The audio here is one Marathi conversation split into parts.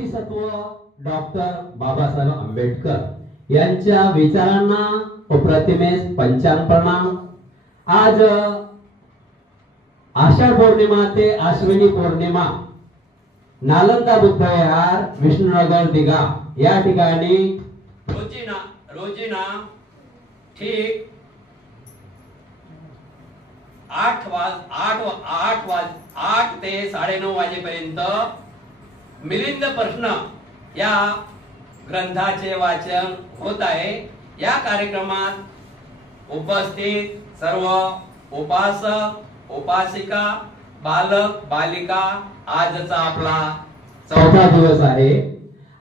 बोधिसत्व डॉक्टर बाबासाहेब आंबेडकर यांच्या विचारांना अप्रतिमेस पंचांग प्रणाम। आज आषाढ पौर्णिमा ते आश्विनी पौर्णिमा नालंदा बुद्ध विहार विष्णुनगर दिघा या ठिकाणी रोजीना ठीक 8 ते 9:30 वाजेपर्यंत मिलिंद प्रश्न या ग्रंथाचे वाचन होत आहे। या कार्यक्रमात उपस्थित सर्व उपासक उपासिका बालक बालिका आजचा आपला चौथा दिवस आहे।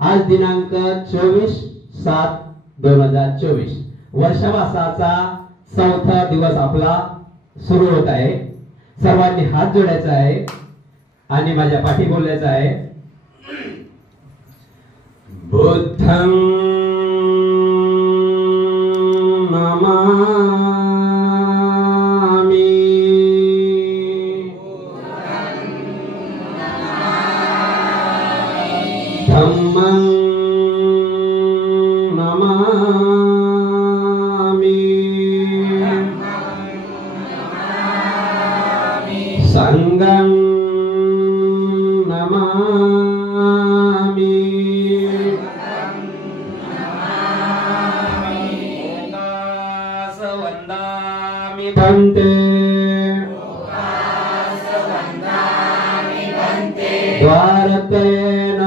आज दिनांक 24/7/2024 वर्षावासाचा चौथा दिवस आपला सुरू होत आहे। सर्वांनी हात जोडायचा आहे आणि माझ्या पाठी बोलायचं आहे। बुद्धं नमामि धम्मं संगं नमामि वन्दामि भन्ते द्वारकेण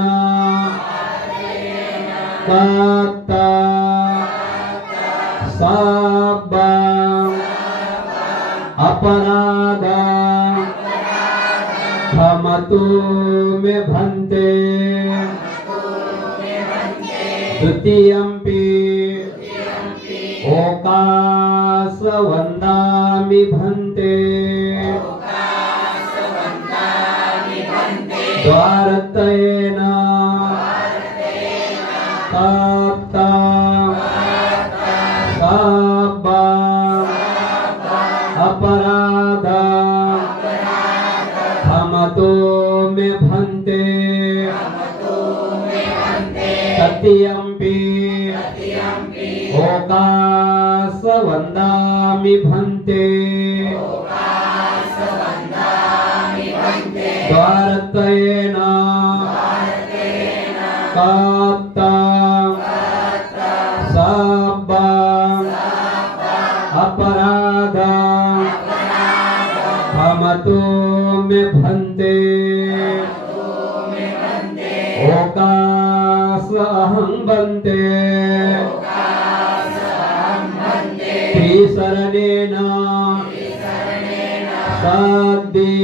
कात्ता साब्बा अपराधा क्षमतु मे भन्ते द्वितीयंपि ओकास वन्दामि भन्ते द्वारकेण कात्ता साब्बा अपराधा क्षमतु मे भन्ते तृतीयंपि ओकास वन्दामि भन्ते द्वारकेण कात्ता साब्बा अपराधा क्षमतु मे भन्ते ओकास अहं भन्ते त्रिशरणेन साद्धि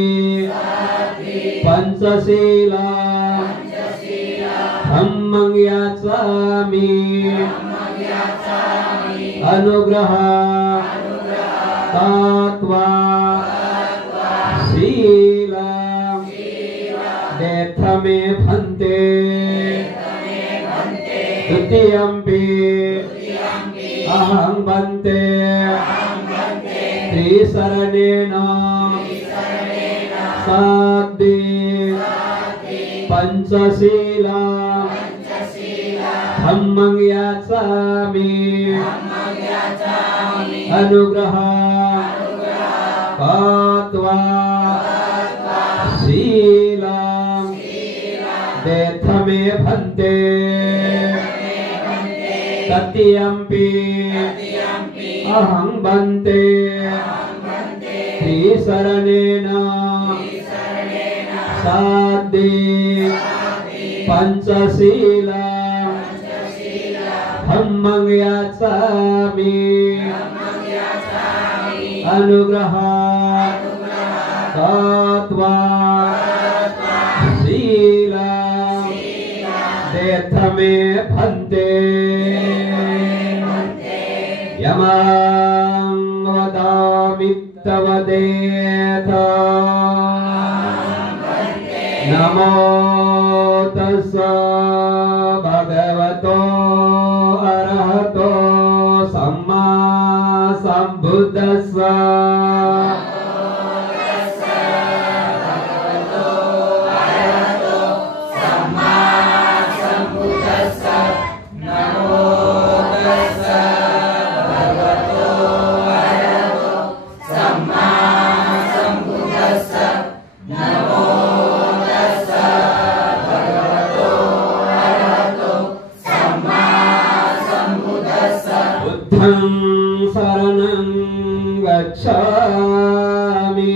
पंचशीला धम्मं याचामि अनुग्रह तत्वा शीला देथ मे भन्ते द्वितीयंपि अहं भन्ते त्रिशरणेन साद्धि पंचशीला धम्मं याचामि अनुग्रह तत्वा शीला देथ मे भन्ते तृतीयंपि अहं भन्ते त्रिशरणेन साद्धि पंचशीला धम्मं याचामि अनुग्रह तत्वा शीला देथ मे भन्ते यमं वदामि तव देथ नमो तस्सा भगवतो अरहतो सम्मा संबुद्धस्सा बुद्धं शरणं गच्छामि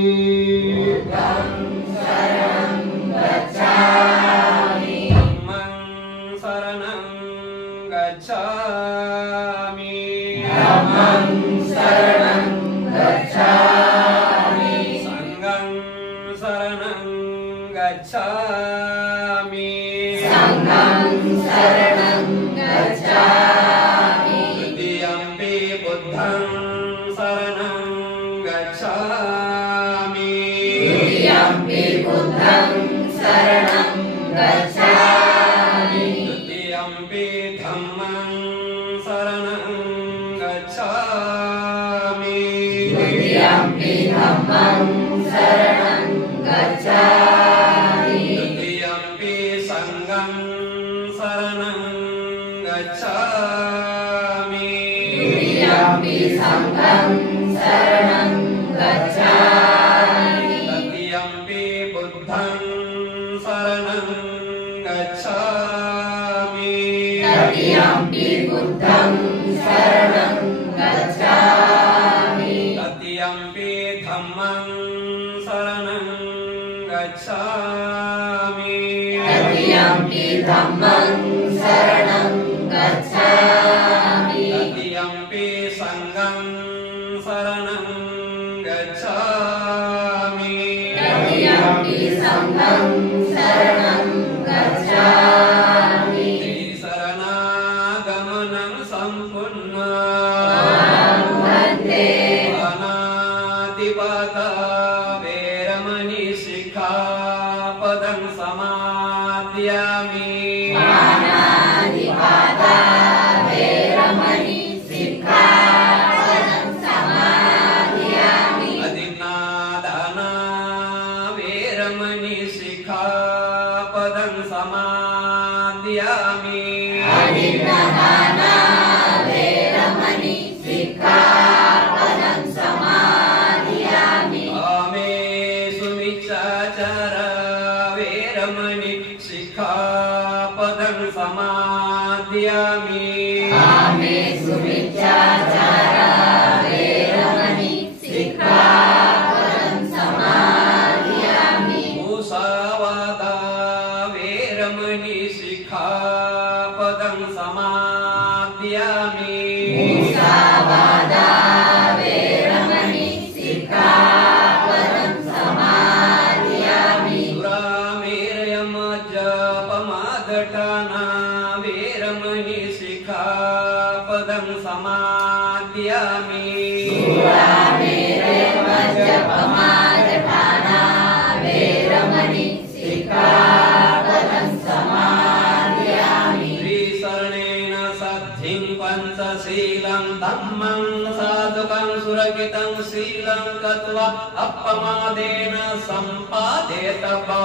अपमादेन सम्पादेतपा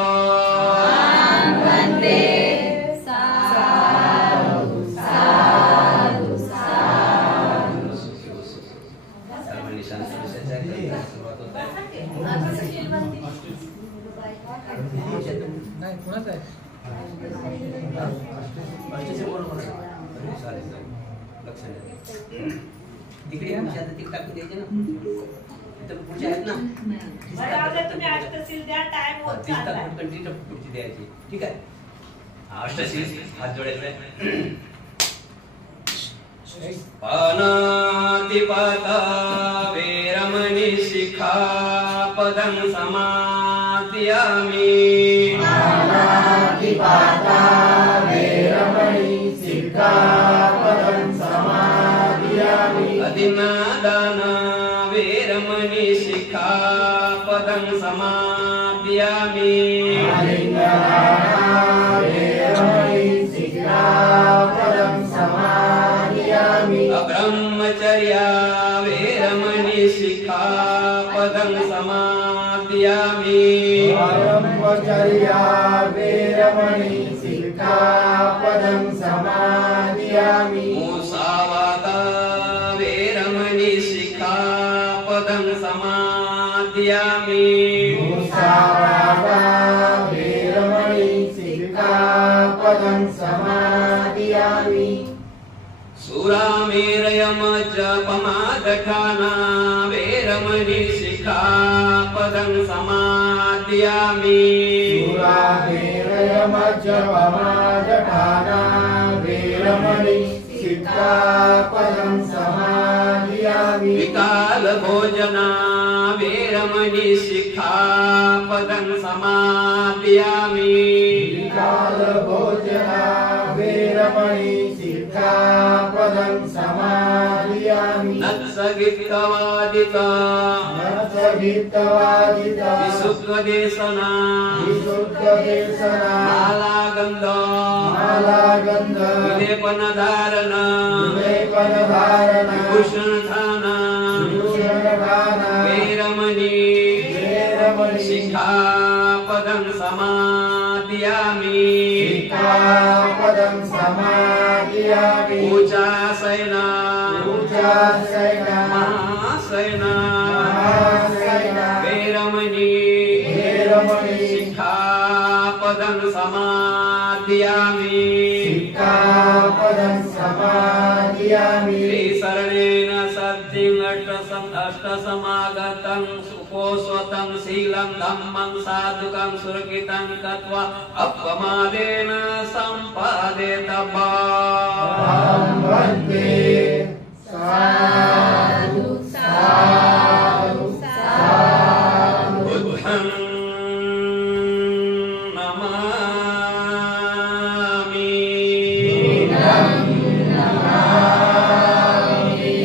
तिकडे टाकून द्यायचे ना पुढच्या आहेत ना तुम्ही अष्टशील द्या टाइम होत चाललाय पुढची द्यायची ठीक आहे अष्टशील हात जोडायचे पानातिपाता वेरमणि शिखापदं समादयामि पानातिपाता वेरमणि शिखापदं समादयामि अदिनादाना वेरमणि शिखापदं समादयामि ब्रह्मचर्या वेरमणि शिखापदं समादयामि ब्रह्मचर्या वेरमणि शिखापदं समादयामि मुसावादा वेरमणि शिखापदं समादयामि मुसावादा वेरमणि शिखापदं समादयामि सुराम मेरयम जपमादठाना वेरमणि शिखापदं समादयामि सुरामेरयमज्जपमादठाना वेरमणि शिखापदं समादयामि विकाल भोजना वेरमणि शिखापदं समादयामि विकालभोजना वेरमणि शिखापदं समादयामि नत्सगित्तवादिता नत्सगित्तवादिता विशुद्धदेशना विशुद्धदेशना मालागन्ध मालागन्ध विलेपनधारण विलेपनधारण विभूषणधान विभूषणधान वेरमणि वेरमणि शिखापदं समादयामि शिखापदं समादयामि पूजासैना पूजासैना महासैना महासैना वेरमणि वेरमणि शिखापदं समादयामि शिखापदं समादयामि श्रीशरणेन सद्धिं अष्टसमागतं सुपोस्वतं शीलं धम्मं साधुकं सुरक्षितं कृत्वा अपमादेन सम्पादेतव्या अहं वन्दे साधु साधु साधु बुद्धं नमामि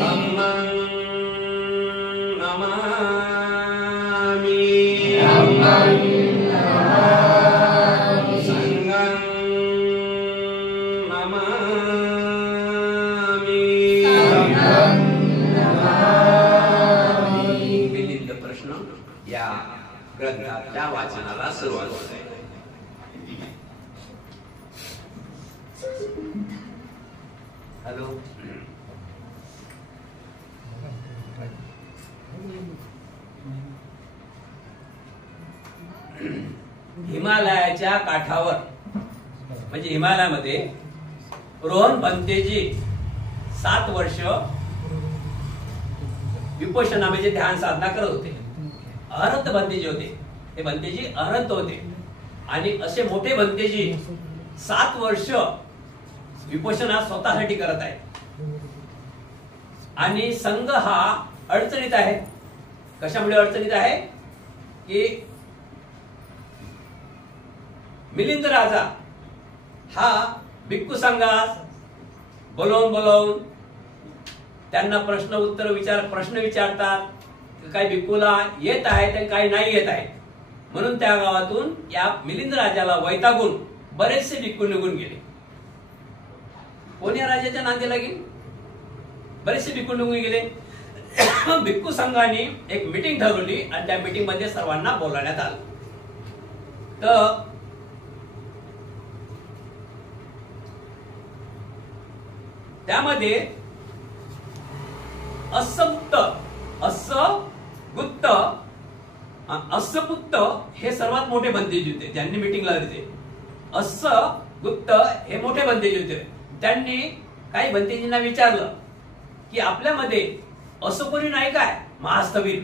धम्मं नमामि संघं नमामि विविध प्रश्न या ग्रंथाच्या वाचनाला सुरुवात होते. हॅलो हिमालयाच्या काठावर म्हणजे हिमालयामध्ये रोहन भंतेजी 7 वर्ष विपश्यना म्हणजे ध्यान साधना करत होते. अहरंत भंतेजी होते. ते भंतेजी अहरंत होते आणि असे मोठे भंतेजी 7 वर्ष विपश्यना स्वतःसाठी करत आहेत आणि संघ हा अडचणीत आहे. कशामुळे अडचणीत आहे की मिलिंद राजा हा भिक्खू संघास बोलवून त्यांना प्रश्न विचारतात. काही भिक्खूला येत आहेत आणि काही नाही येत आहेत. म्हणून त्या गावातून या मिलिंद राजाला वैतागून बरेचसे भिक्खू निघून गेले. कोण या राजाच्या नांदीला गेले? बरेचसे भिक्खू निघून गेले. भिक्खू संघाने एक मीटिंग ठरवली आणि त्या मीटिंग मध्ये सर्वांना बोलावण्यात आलं. तर त्यामध्ये अस्सपुत्त हे सर्वात मोठे भंतेजी होते. ज्यांनी मीटिंग लावली ते अस्सगुप्त हे मोठे भंतेजी होते. त्यांनी काही भंतेजींना विचारलं की आपल्यामध्ये असं कोणी नाही काय महास्थवीर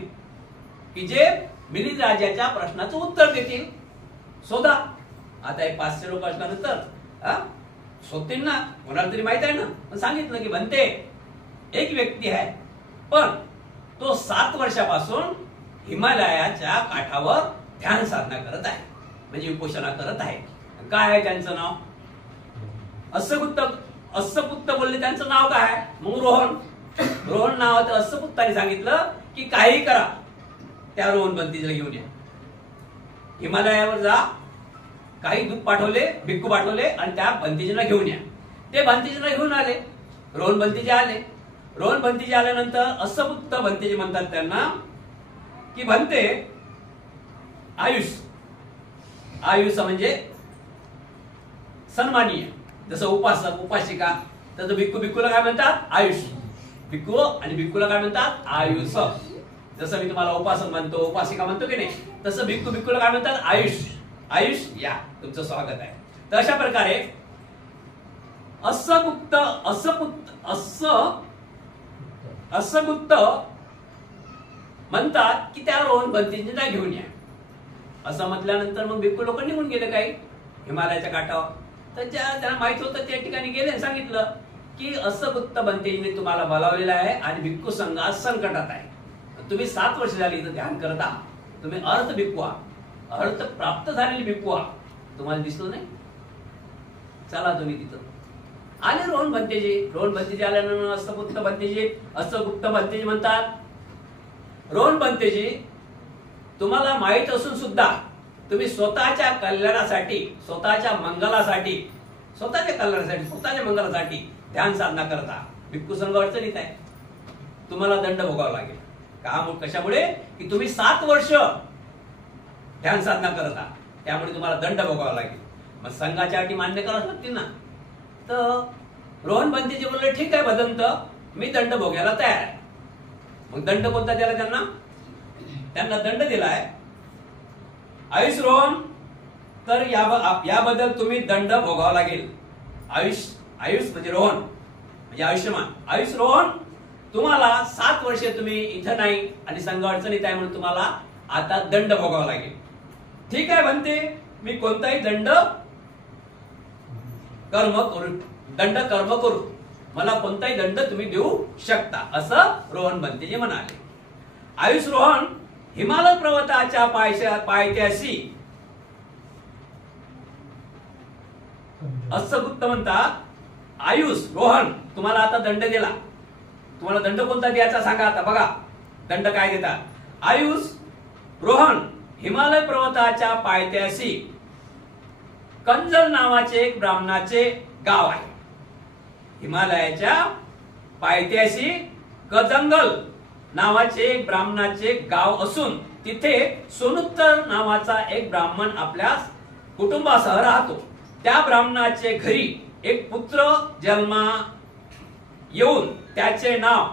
की जे मिलिंद राजाच्या प्रश्नाचं उत्तर देतील? शोधा. आता एक 500 लोक असल्यानंतर शोधतील ना, कोणाला तरी माहित आहे ना. पण सांगितलं की भंते एक व्यक्ती आहे पण तो 7 वर्षापासून हिमालयाच्या काठावर ध्यान साधना करत आहे म्हणजे उपोषणा करत आहे. काय आहे त्यांचं नाव? अस्सपुत्त बोलले. त्यांचं नाव काय आहे? मग रोहन नावाचं अस्सपुत्ताने सांगितलं की काही करा, त्या रोहन भंतेजीला घेऊन या. हिमालयावर जा. काही दूत पाठवले, भिक्खू पाठवले आणि त्या भंतेजीला घेऊन या. ते भंतेजीला घेऊन आले. रोहन भंतेजी आले. रोहन भंतेजी आल्यानंतर अस्सपुत्त भंतेजी म्हणतात त्यांना की भंते आयुष म्हणजे सन्मानीय. जसं उपासक उपासिका तसं भिक्खूला काय म्हणतात? आयुष. भिक्खू आणि भिक्खूला काय म्हणतात? आयुष. जसं मी तुम्हाला उपासक म्हणतो, उपासिका म्हणतो की नाही, तसं भिक्खूला काय म्हणतात? आयुष. या तुमचं स्वागत आहे. तर अशा प्रकारे असं गुप्त म्हणतात की त्या रोहन बंतीजींना घेऊन या. असं म्हटल्यानंतर मग भिक्खू लोक निघून गेले काही हिमालयाच्या काठावर. तर त्यांना माहित होतं त्या ठिकाणी गेले, सांगितलं की असं गुप्त बंतेजीने तुम्हाला बोलावलेलं आहे आणि भिक्खू संघ आज संकटात आहे. तुम्ही 7 वर्ष झाली इथं ध्यान करत आहात. तुम्ही अर्थ भिक्खू आहात, अर्थ प्राप्त झालेली भिक्खू आहात. तुम्हाला दिसलं नाही? चला तुम्ही तिथं. आले रोहन बंतेजी. रोहन बंतेजी आल्यानंतर असं गुप्त बंतेजी म्हणतात, रोहन बंतेजी, तुम्हाला माहित असून सुद्धा तुम्ही स्वतःच्या कल्याणासाठी, स्वतःच्या मंगलासाठी, स्वतःच्या मंगलासाठी ध्यान साधना करता. भिक्खू संघ अडचणीत आहे. तुम्हाला दंड भोगावा लागेल. कशामुळे? की तुम्ही 7 वर्ष ध्यान साधना करता, त्यामुळे तुम्हाला दंड भोगावा लागेल. मग संघाच्या अटी मान्य करावं लागतील ना. तर रोहन बंतेजी बोलले, ठीक आहे भदंत, मी दंड भोगायला तयार आहे. मग दंड कोणता दिला त्यांना दंड दिलाय आयुष रोहन. तर याबद्दल तुम्ही दंड भोगावा लागेल. आयुष म्हणजे रोहन म्हणजे आयुष्यमान. आयुष रोहन, तुम्हाला 7 वर्षे तुम्ही इथं नाही आणि संघ अडचणीत आहे म्हणून तुम्हाला आता दंड भोगावा लागेल. ठीक आहे म्हणते, मी कोणताही दंड कर्म करू, मला कोणताही दंड तुम्ही देऊ शकता, असं रोहन बंतेजी म्हणाले. आयुष रोहन हिमालय पर्वताच्या पायथ्याशी, असं गुप्त म्हणतात, आयुष रोहन, तुम्हाला आता दंड दिला. तुम्हाला दंड कोणता द्यायचा सांगा. आता बघा दंड काय देतात. आयुष रोहन हिमालय पर्वताच्या पायथ्याशी कंजल नावाचे एक ब्राह्मणाचे गाव आहे. हिमालयाच्या पायथ्याशी कजंगल नावाचे एक ब्राह्मणाचे गाव असून तिथे सोनुत्तर नावाचा एक ब्राह्मण आपल्या कुटुंबासह राहतो. त्या ब्राह्मणाचे घरी एक पुत्र जन्मा येऊन त्याचे नाव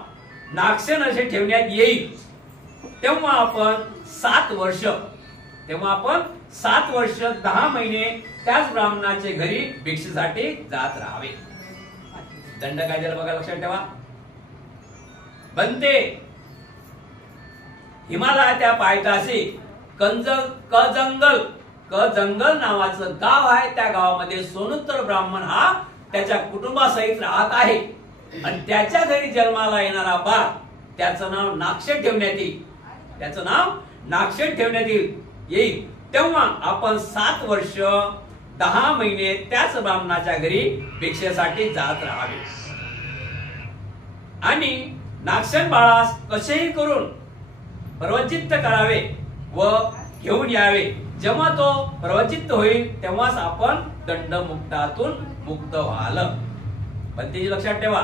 नागसेन असे ठेवण्यात येईल. तेव्हा आपण 7 वर्ष 10 महिने त्याच ब्राह्मणाचे घरी भिक्षेसाठी जात राहावे. दंड काय दिला बघा, लक्षात ठेवा. बनते हिमालयाच्या पायथ्याशी कजंगल नावाचं गाव आहे. त्या गावामध्ये सोनुत्तर ब्राह्मण हा त्याच्या कुटुंबासहित राहत आहे आणि त्याच्या घरी जन्माला येणारा बाळ त्याचं नाव नागशेठ ठेवण्यात येईल. तेव्हा आपण 7 वर्ष 10 महिने त्याच ब्राह्मणाच्या घरी भिक्षेसाठी जात राहावे आणि नागसेन बाळास कसेही करून प्रवचित्त करावे व घेऊन यावे. जेव्हा तो प्रवचित्त होईल तेव्हाच आपण दंडमुक्तातून मुक्त व्हाल. बंतेजी लक्षात ठेवा,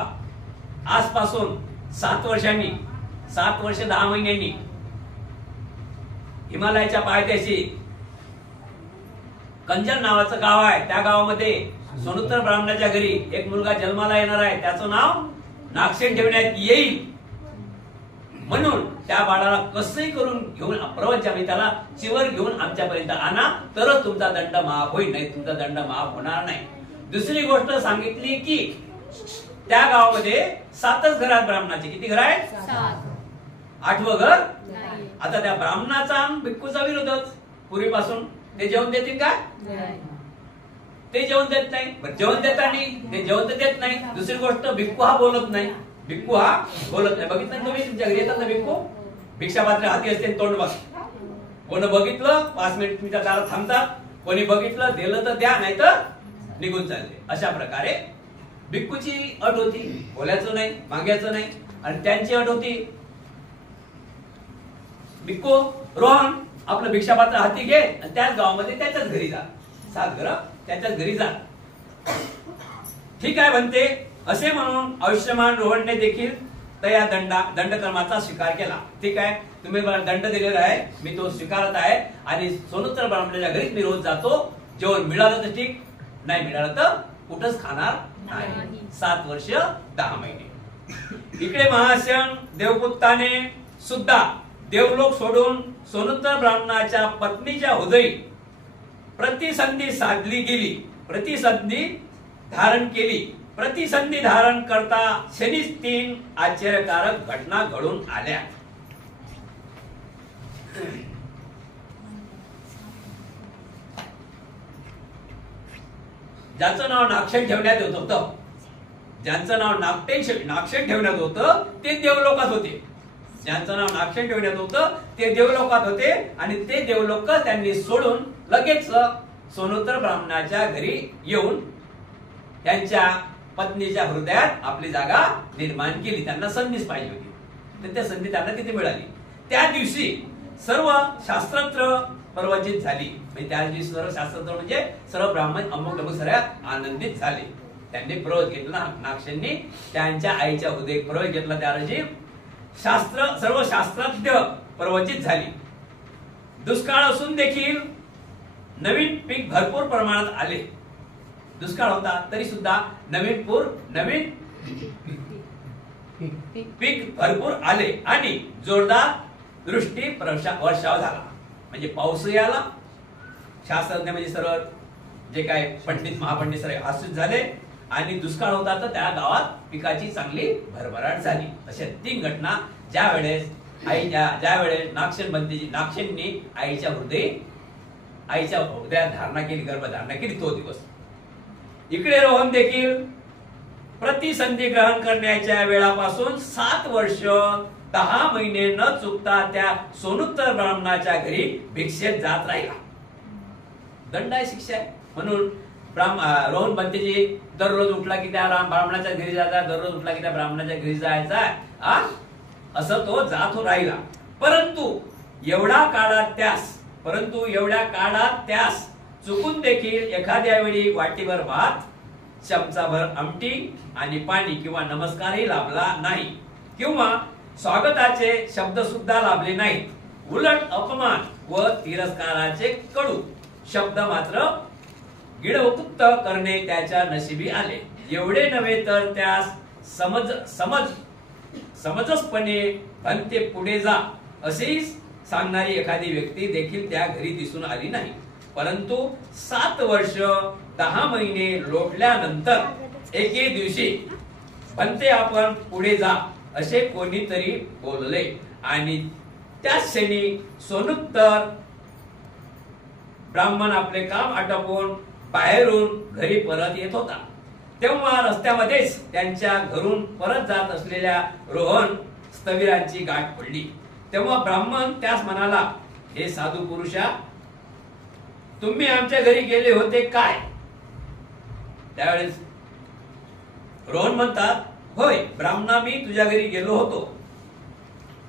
आजपासून 7 वर्ष 10 महिन्यांनी हिमालयाच्या पायथ्याशी कंजल नावाचं गाव आहे. त्या गावामध्ये सोनुत्तर ब्राह्मणाच्या घरी एक मुलगा जन्माला येणार आहे. त्याचं नाव नागसेन ठेवण्यात येईल. म्हणून त्या बाळाला कसंही करून घेऊन प्रवचन त्याला चिवर घेऊन आमच्यापर्यंत आणा, तरच तुमचा दंड माफ होईल, नाही तुमचा दंड माफ होणार नाही. दुसरी गोष्ट सांगितली की त्या गावामध्ये 7च घर आहेत ब्राह्मणाचे. किती घर आहेत? 7. 8वं घर. आता त्या ब्राह्मणाचा भिक्खूचा विरोधच पूर्वीपासून. ते जेवण देतील का? ते जेवण देत नाही. जेवण देताना ते जेवण देत नाही. दुसरी गोष्ट, भिक्खू हा बोलत नाही. बघितलं तुम्ही तुमच्या घरी येतात ना भिक्खू, भिक्षापात्र हाती असते, तोंड बघ. कोणी बघितलं 5 मिनिट तुमच्या दारात थांबतात. कोणी बघितलं दिलं तर द्या, नाही तर निघून चालते. अशा प्रकारे भिक्खूची अट होती, बोलायचं नाही, मागायचं नाही. आणि त्यांची अट होती, भिक्खू रोहन आपलं भिक्षापात्र हाती घे आणि त्याच गावामध्ये त्याच्याच घरी जा. 7 घर त्याच्याच घरी जा. ठीक आहे म्हणते. असे म्हणून आयुष्यमान रोहनने देखील त्या दंडकर्माचा स्वीकार केला. ठीक आहे, तुम्ही मला दंड दिलेला आहे, मी तो स्वीकारत आहे आणि सोनुत्तर ब्राह्मणाच्या घरीच मी रोज जातो. जेवण मिळालं तर ठीक, नाही मिळालं तर कुठंच खाणार नाही. 7 वर्ष 10 महिने. इकडे महाशन देवपुत्ताने सुद्धा देवलोक सोडून सोनुत्तर ब्राह्मणाच्या पत्नीच्या हृदयी प्रतिसंधी धारण केली प्रतिसंधी धारण करता शनीच 3 आश्चर्यकारक घटना घडून आल्या. ज्याचं नाव नागशेन ठेवण्यात येत होतं, ज्यांचं नाव नागशेन ठेवण्यात होतं ते देवलोकात होते. ज्यांचं नाव नागशेन ठेवण्यात होतं ते देवलोकात होते आणि ते देवलोक त्यांनी सोडून लगेच सोनोत्तर ब्राह्मणाच्या घरी येऊन त्यांच्या पत्नीच्या हृदयात आपली जागा निर्माण केली. त्यांना संधीच पाहिजे होती, तर त्या संधी त्यांना तिथे मिळाली. त्या दिवशी सर्व शास्त्रत्र प्रवचित झाली. म्हणजे त्या दिवशी सर्व शास्त्रत्र म्हणजे सर्व ब्राह्मण अमुक सर्व आनंदित झाले. त्यांनी प्रवेश घेतला. नागशेंनी त्यांच्या आईच्या हृदय प्रवेश घेतला. त्या रोजी सर्व शास्त्रज्ञ प्रवचित झाली. दुष्काळ असून देखील नवीन पीक भरपूर प्रमाणात आले. दुष्काळ होता तरी सुद्धा नवीन पीक भरपूर आले आणि जोरदार दृष्टी वर्षाव झाला. म्हणजे पाऊसही आला. शास्त्रज्ञ म्हणजे सर्व जे काय पंडित महापंडित सर्व आश्रित झाले आणि दुष्काळ होता तर त्या गावात पिकाची चांगली भरभराट झाली. अशा 3 घटना ज्या वेळेस नागशेंनी आईच्या हृदयात धारणा केली, गर्भधारणा केली तो दिवस. इकडे रोहन देखील प्रतिसंधी ग्रहण करण्याच्या वेळापासून 7 वर्ष 10 महिने न चुकता त्या सोनोत्तर ब्राह्मणाच्या घरी भिक्षेत जात राहिला. दंड आहे, शिक्षा आहे. म्हणून रोहन पंथीजी दररोज उठला की त्या ब्राह्मणाच्या घरी जायचा, दररोज उठला की त्या ब्राह्मणाच्या घरी जायचा, असं तो जात राहिला. परंतु एवढ्या काळात त्यास चुकून देखील एखाद्या वेळी वाटीभर भात, चमचाभर आमटी आणि पाणी किंवा नमस्कारही लाभला नाही किंवा स्वागताचे शब्द सुद्धा लाभले नाहीत. उलट अपमान व तिरस्काराचे कडू शब्द मात्र गिळवकृत करणे त्याच्या नशिबी आले. एवढे नव्हे तर त्यास समंजसपणे भलते पुढे जा असेही सांगणारी एखादी व्यक्ती देखील त्या घरी दिसून आली नाही. परंतु 7 वर्ष 10 महिने लोटल्यानंतर एके दिवशी भलते आपण पुढे जा असे कोणीतरी बोलले आणि त्याच क्षणी सोनोत्तर ब्राह्मण आपले काम आटोपून बाहेरून घरी परत येत होता. तेव्हा रस्त्यामध्येच त्यांच्या घरून परत जात असलेल्या रोहन स्थविरांची गाठ पडली. तेव्हा ब्राह्मण त्यास म्हणाला, हे साधू पुरुषा, तुम्ही आमच्या घरी गेले होते काय? त्यावेळेस रोहन म्हणतात, होय ब्राह्मणा, मी तुझ्या घरी गेलो होतो,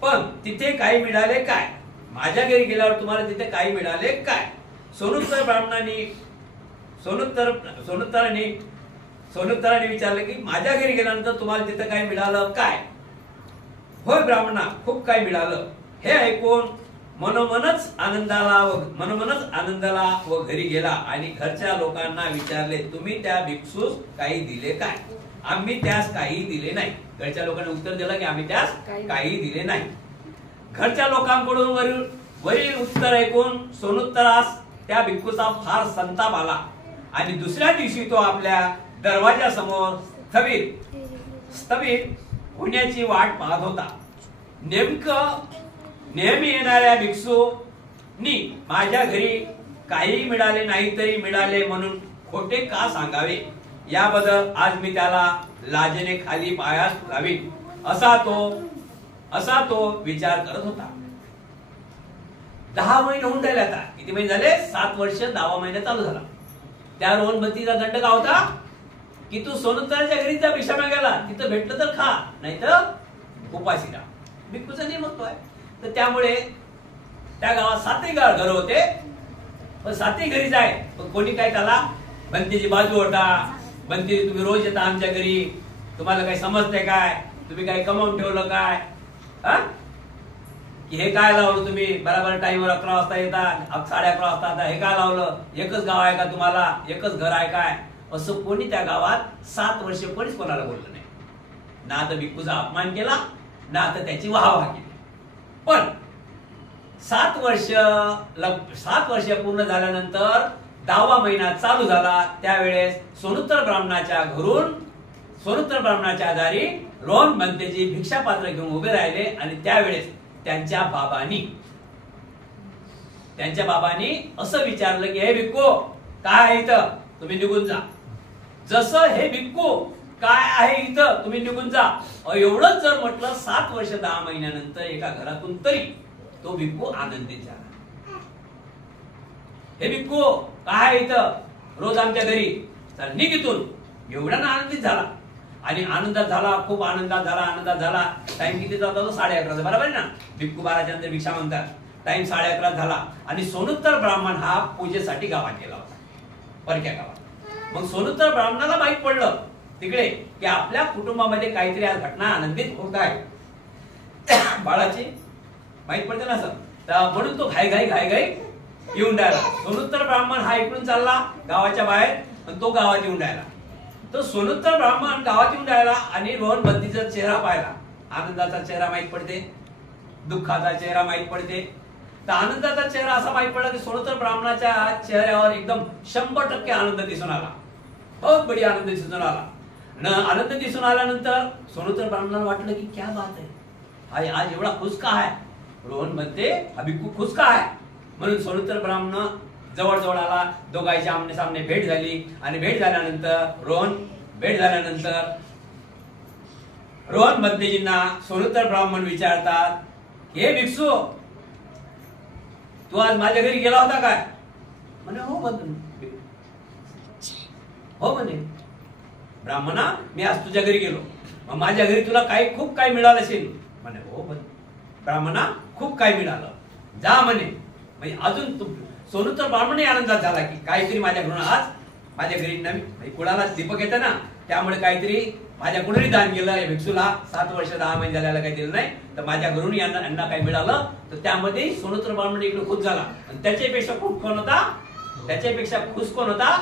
पण तिथे काही मिळाले काय? माझ्या घरी गेल्यावर तुम्हाला तिथे काही मिळाले काय? सोनोत्तराने विचारलं की माझ्या घरी गेल्यानंतर तुम्हाला तिथे काही मिळालं काय? होय ब्राह्मणा, खूप काही मिळालं. हे ऐकून मनोमनच आनंदाला व घरी गेला आणि घरच्या लोकांना विचारले, तुम्ही त्या भिक्षूस काही दिले काय? आम्ही त्यास काही दिले नाही. घरच्या लोकांनी उत्तर दिलं की आम्ही त्यास काही दिले नाही. घरच्या लोकांकडून वरील उत्तर ऐकून सोनोत्तरास त्या भिक्षूचा फार संताप आला आणि दुसऱ्या दिवशी तो आपल्या दरवाजासमोर स्थविर होण्याची वाट पाहत होता. नेहमी येणाऱ्या भिक्षूंनी माझ्या घरी काही मिळाले नाही तरी मिळाले म्हणून खोटे का सांगावे, याबद्दल आज मी त्याला लाजेने खाली पायास लावीन असा तो विचार करत होता. 10 महिने होऊन गेले. आता किती महिने झाले? 7 वर्ष 10 महिने चालू झाला. त्या रोहनबत्तीचा दंड का होता की तू सोनोत्तराच्या घरी जा, भिक्षा मागायला, तिथं भेटलं तर खा, नाही तर उपाशी राहा. भिक्षूचा नियम आहे. तर त्यामुळे त्या गावात 7 घर होते, पण 7 घरी जाय, पण कोणी काय त्याला बंतीची बाजू होता. बंती, तुम्ही रोज येता आमच्या घरी, तुम्हाला काही समजते काय? तुम्ही काही कमावून ठेवलं काय? की हे काय लावलं तुम्ही? बरोबर टाइमवर 11 वाजता येतात, 11:30 वाजता आता हे काय लावलं? एकच गाव आहे का तुम्हाला? एकच घर आहे काय? असं कोणी त्या गावात 7 वर्ष कोणीच कोणाला बोललं नाही. ना तर भिक्खूचा अपमान केला, ना तर त्याची वाहवा केली. पण 7 वर्ष पूर्ण झाल्यानंतर 10वा महिना चालू झाला. त्यावेळेस सोनोत्तर ब्राह्मणाच्या घरून सोनुत्र ब्राह्मणाच्या आधारी रोहन बनतेजी भिक्षा पात्र घेऊन उभे राहिले आणि त्यावेळेस त्यांच्या बाबांनी असं विचारलं की हे भिक्खू काय आहे इथं, तुम्ही निघून जा. जसं हे भिक्खू काय आहे इथं, तुम्ही निघून जा एवढंच जर म्हटलं 7 वर्ष 10 महिन्यानंतर एका घरातून तरी तो भिक्खू आनंदित झाला. हे भिक्खू काय आहे इथं, रोज आमच्या घरी चल निघ इथून, एवढा ना आनंदित झाला. आणि आनंदात झाला, खूप आनंदात झाला. टाइम किती जात होता, 11:30 बरोबर आहे ना. भिक्खू 12च्या नंतर भिक्षा मागतात. टाइम 11:30 झाला आणि सोनुत्तर ब्राह्मण हा पूजेसाठी गावात गेला होता, परक्या गावात. मग सोनुत्तर ब्राह्मणाला माहित पडलं तिकडे की आपल्या कुटुंबामध्ये काहीतरी आज घटना आनंदित होत आहे, बाळाची माहित पडते ना सर. म्हणून तो घाई येऊन राहिला. सोनुत्तर ब्राह्मण हा इकडून चालला गावाच्या बाहेर आणि तो गावात येऊन राहिला. तो सोनुत्तर ब्राह्मण गावात येऊन राहिला आणि रोहन बंदीचा चेहरा पाहिला. आनंदाचा चेहरा माहित पडते, दुःखाचा चेहरा माहित पडते. तर आनंदाचा चेहरा असा माहित पडला की सोनुत्तर ब्राह्मणाच्या चेहऱ्यावर एकदम 100% आनंद दिसून आला, बहुत बढिया आनंद दिसून आला. आनंद दिसून आल्यानंतर सोनुत्तर ब्राह्मणाला वाटलं की क्या बात आहे, आज एवढा खुश का आहे, रोहन म्हणते हा भिक्खू खुश का आहे. म्हणून सोनुत्तर ब्राह्मण जवळ आला. दोघांची आमने सामने भेट झाली आणि भेट झाल्यानंतर रोहन बंतेजींना सोनुत्तर ब्राह्मण विचारतात, हे भिक्षू तू आज माझ्या घरी गेला होता काय. म्हणे हो म्हणे ब्राह्मणा, मी आज तुझ्या घरी गेलो, मग माझ्या घरी तुला खूप काही मिळालं असेल. म्हणे हो ब्राह्मणा, खूप काही मिळालं, जा म्हणे. म्हणजे अजून सोनुत्तर ब्राह्मण आनंदात झाला की काहीतरी माझ्या घरून आज माझ्या घरी नवीन कुणाला दीपक येतं ना, त्यामुळे काहीतरी माझ्या कुणी दान केलं. या भिक्षूला 7 वर्ष 10 महिने झाल्याला काही दिलं नाही, तर माझ्या घरून यांना काही मिळालं. तर त्यामध्ये सोनुत्तर ब्राह्मण इकडे खुश झाला. आणि त्याच्यापेक्षा खुश कोण होता,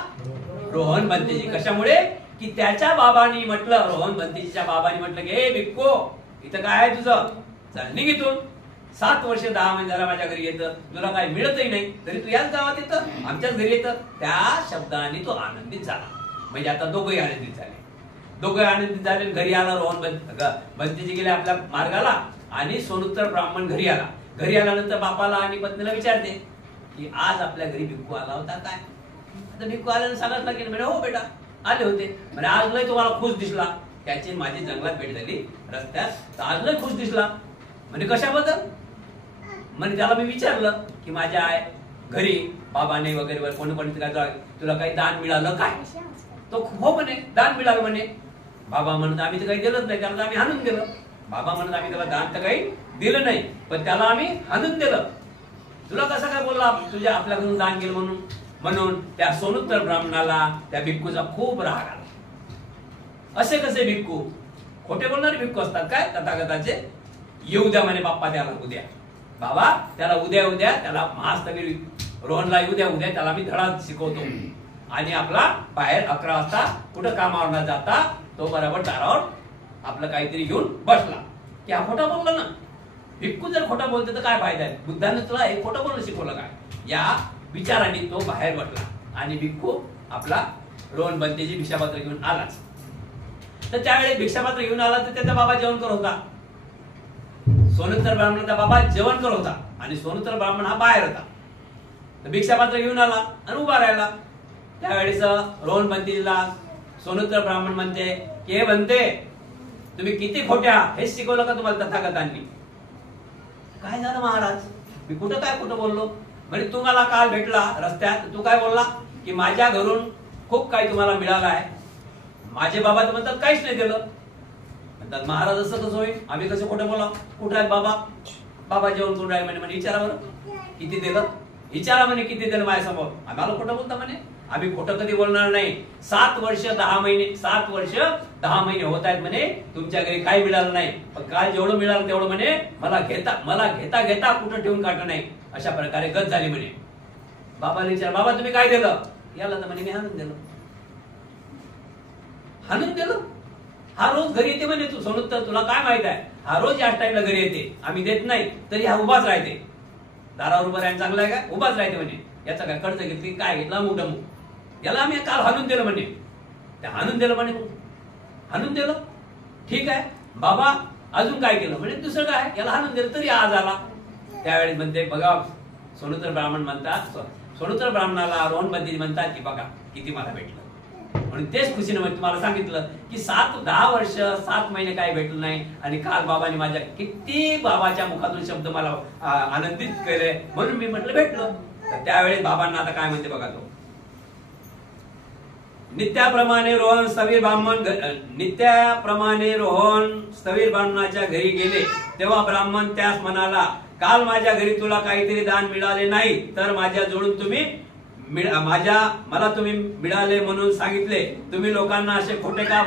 रोहन बंतेजी. कशामुळे की त्याच्या बाबांनी म्हटलं, रोहन बंतेजीच्या बाबांनी म्हटलं की हे भिक्खू इथं काय आहे तुझं, चल निघ इथून. 7 वर्ष 10 महिने झाला माझ्या घरी येतं, तुला काही मिळतही नाही, तरी तू याच गावात येतं, आमच्याच घरी येतं. त्या शब्दाने तो आनंदित झाला. म्हणजे आता दोघंही आनंदित झाले. घरी आला. रोहन बंतेजी गेले आपल्या मार्गाला आणि सोनुत्तर ब्राह्मण घरी आला. घरी आल्यानंतर बापाला आणि पत्नीला विचारते की आज आपल्या घरी भिक्खू आला होता काय. आता भिक्खू आल्यानं सांगितलं की म्हणजे हो बेटा आले होते. म्हणजे आज लय तुम्हाला खुश दिसला. त्याची माझी जंगलात भेट झाली रस्त्यात, तर आज लय खुश दिसला. म्हणजे कशाबद्दल. म्हणजे त्याला मी विचारलं की माझ्या घरी बाबाने वगैरे कोणी तुला काही दान मिळालं काय. तो हो म्हणे दान मिळालं म्हणे. बाबा म्हणत आम्ही तर काही दिलंच नाही, त्याला आम्ही हाणून दिलं. बाबा म्हणत आम्ही त्याला दान तर काही दिलं नाही, पण त्याला आम्ही हाणून दिलं. तुला कसं काय बोलला तुझ्या आपल्या घरून दान केलं म्हणून त्या सोनुत्तर ब्राह्मणाला त्या भिक्खूचा खूप राग आला. असे कसे भिक्खू, खोटे बोलणारे भिक्खू असतात काय तथागताचे. येऊ द्या म्हणे बाप्पा त्याला उद्या. बाबा त्याला उद्या त्याला महास्तवीर रोहनला उद्या त्याला मी धडा शिकवतो. आणि आपला बाहेर 11 वाजता कुठं कामावर न जाता तो बरोबर दारावर आपलं काहीतरी घेऊन बसला की हा खोटा बोलला ना. भिक्खू जर खोटा बोलते तर काय फायदा आहे. बुद्धाने तुला हे खोटं बोलणं शिकवलं काय. या विचाराने तो बाहेर बसला आणि भिक्खू आपला रोहन बंतेजी भिक्षापात्र घेऊन आलाच. तर त्यावेळी भिक्षापात्र घेऊन आला तर त्याचा बाबा जेवण करत होता. सोनुत्तर ब्राह्मणाचा बाबा जेवण करत होता आणि सोनुत्तर ब्राह्मण हा बाहेर होता. तर भिक्षापात्र घेऊन आला आणि उभा राहिला. त्यावेळेस रोहन बंतेजीला सोनुत्तर ब्राह्मण म्हणते की हे बनते तुम्ही किती खोट्या, हेच शिकवलं का तुम्हाला तथागतांनी. काय झालं महाराज, मी कुठं बोललो. म्हणजे तुम्हाला काल भेटला रस्त्यात, तू काय बोलला की माझ्या घरून खूप काही तुम्हाला मिळालं आहे. माझे बाबा तर म्हणतात काहीच नाही दिलं. म्हणतात महाराज असं कसं होईल, आम्ही कसं खोटं बोला. कुठं आहेत बाबा जेवण करून राहिले म्हणे. विचारा बरं किती दिलं, विचारा म्हणे किती दिलं माझ्यासमोर. आम्हाला खोटं बोलता म्हणे. आम्ही खोटं कधी बोलणार नाही. 7 वर्ष 10 महिने होत आहेत म्हणे तुमच्या घरी काही मिळालं नाही, पण काल जेवढं मिळालं तेवढं म्हणे मला घेता कुठं ठेवून काढलं नाही. अशा प्रकारे गत झाली म्हणे. बाबाने विचार बाबा तुम्ही काय दिलं. याला तर म्हणे मी हाणून दिलं. हा रोज घरी येते म्हणे. तू सोनुत्तर तुला काय माहित आहे, हा रोज याच टाइमला घरी येते, आम्ही देत नाही तरी हा उभाच राहते. दारावर उभा राहायला चांगला आहे का, उभाच राहते म्हणे. याचा काय कर्ज घेतली काय घेतला मोठं याला आम्ही काल हाणून दिलं म्हणे. ते हाणून दिलं म्हणे. हाणून दिलं. ठीक आहे बाबा, अजून काय केलं? म्हणजे दुसरं काय, याला हाणून दिलं तरी आज आला. त्यावेळेस म्हणते बघा, सोनोत्तर ब्राह्मण म्हणतात, सोनोत्तर ब्राह्मणाला रोहन बंदी म्हणतात की बघा किती मला भेटलं. म्हणून तेच खुशीने मी तुम्हाला सांगितलं की 10 वर्ष 7 महिने काही भेटलं नाही, आणि काल बाबांनी माझ्या किती बाबाच्या मुखातून शब्द मला आनंदित केले, म्हणून मी म्हटलं भेटलं. तर त्यावेळेस बाबांना आता काय म्हणते बघा, तो नित्याप्रमाणे रोहन स्थवीर ब्राह्मणाच्या घरी गेले. तेव्हा ब्राह्मण त्यास म्हणाला, काल माझ्या घरी तुला काहीतरी दान मिळाले नाही, तर माझ्या जोडून तुम्ही मला तुम्ही मिळाले म्हणून सांगितले. तुम्ही लोकांना असे खोटे का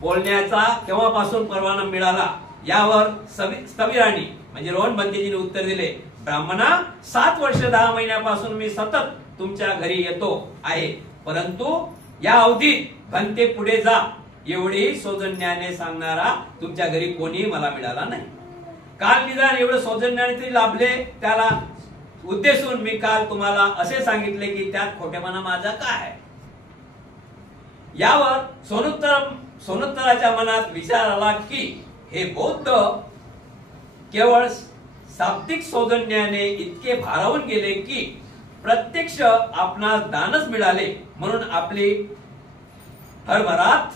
बोलण्याचा केव्हापासून परवाना मिळाला? यावर स्थवीराने म्हणजे रोहन बंदीजीने उत्तर दिले, ब्राह्मणा, 7 वर्ष 10 महिन्यापासून मी सतत तुमच्या घरी येतो आहे, परंतु या अवधीत भंते पुढे जा एवढी सौजन्याने सांगणारा तुमच्या घरी कोणी मला मिळाला नाही. काल निदान एवढं सौजन्याने तरी लाभले, त्याला उद्देशून मी काल तुम्हाला असे सांगितले की त्यात खोटेपणा माझा काय? यावर सोनोत्तराच्या मनात विचार आला की हे बौद्ध केवळ शाब्दिक सौजन्याने इतके भारावून गेले की प्रत्यक्ष आपणास दानच मिळाले म्हणून आपली हरभरात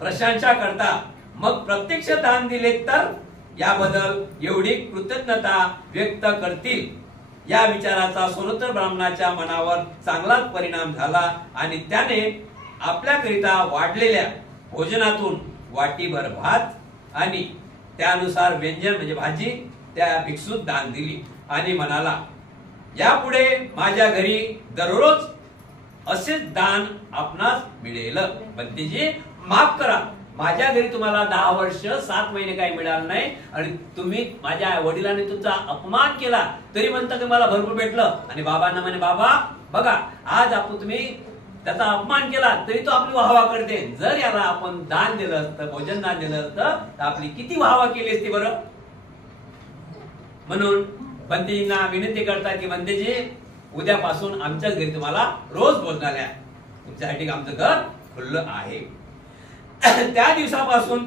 प्रशंसा करता, मग प्रत्यक्ष दान दिले तर याबद्दल एवढी कृतज्ञता व्यक्त करतील. या विचाराचा सोनोत्तर ब्राह्मणाच्या मनावर चांगलाच परिणाम झाला आणि त्याने आपल्याकरिता वाढलेल्या भोजनातून वाटीभर भात आणि त्यानुसार व्यंजन म्हणजे भाजी त्या भिक्षूत दान दिली आणि म्हणाला, यापुढे माझ्या घरी दररोज असेच दान आपणास मिळेल. बंदीजी माफ करा, माझ्या घरी तुम्हाला 10 वर्ष 7 महिने काही मिळालं नाही, आणि तुम्ही माझ्या वडिलांनी तुमचा अपमान केला तरी म्हणता की मला भरपूर भेटलं. आणि बाबांना म्हणे, बाबा बघा, आज आपण तुम्ही त्याचा अपमान केला तरी तो आपली वाहवा करते. जर याला आपण दान दिलं असतं, भोजन दान दिलं असतं, तर आपली किती वाहवा केली असती बरं. म्हणून बंदीजींना विनंती करतात की बंदीजी, उद्यापासून आमच्याच घरी तुम्हाला रोज भोजनालय, तुमच्यासाठी आमचं घर खुल्लं आहे. त्या दिवसापासून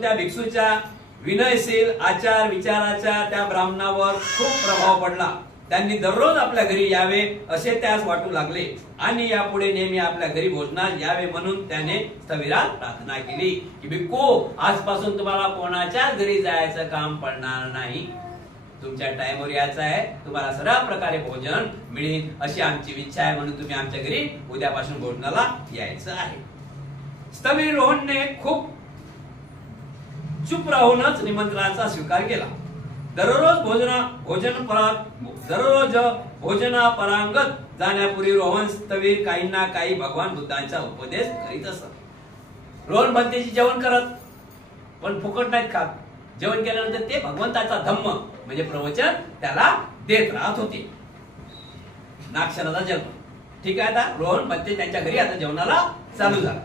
त्या भिक्षूच्या विनयशील आचार विचाराचा त्या ब्राह्मणावर खूप प्रभाव पडला. त्यांनी दररोज आपल्या घरी यावे असे त्यास वाटू लागले आणि यापुढे नेहमी आपल्या घरी भोजनास यावे म्हणून त्याने स्थविरात प्रार्थना केली की भिक्खू, आजपासून तुम्हाला कोणाच्याच घरी जायचं काम पडणार नाही. तुमच्या टाइमवर यायचं आहे, तुम्हाला सर्व प्रकारे भोजन मिळेल अशी आमची इच्छा आहे, म्हणून तुम्ही आमच्या घरी उद्यापासून भोजनाला यायचं आहे. स्थवीर रोहनने खूप चुप राहूनच निमंत्रणाचा स्वीकार केला. दररोज भोजनापरांगत जाण्यापूर्वी रोहन स्थवीर काही ना काही भगवान बुद्धांचा उपदेश करीत असत. रोहन बंदीजी जेवण करत, पण फुकट नाहीत खात. जेवण केल्यानंतर ते भगवंताचा धम्म म्हणजे प्रवचन त्याला देत राहत होते. नागशनाचा जन्म, ठीक आहे. आता रोहन बंदी त्यांच्या घरी आता जेवणाला चालू झाला.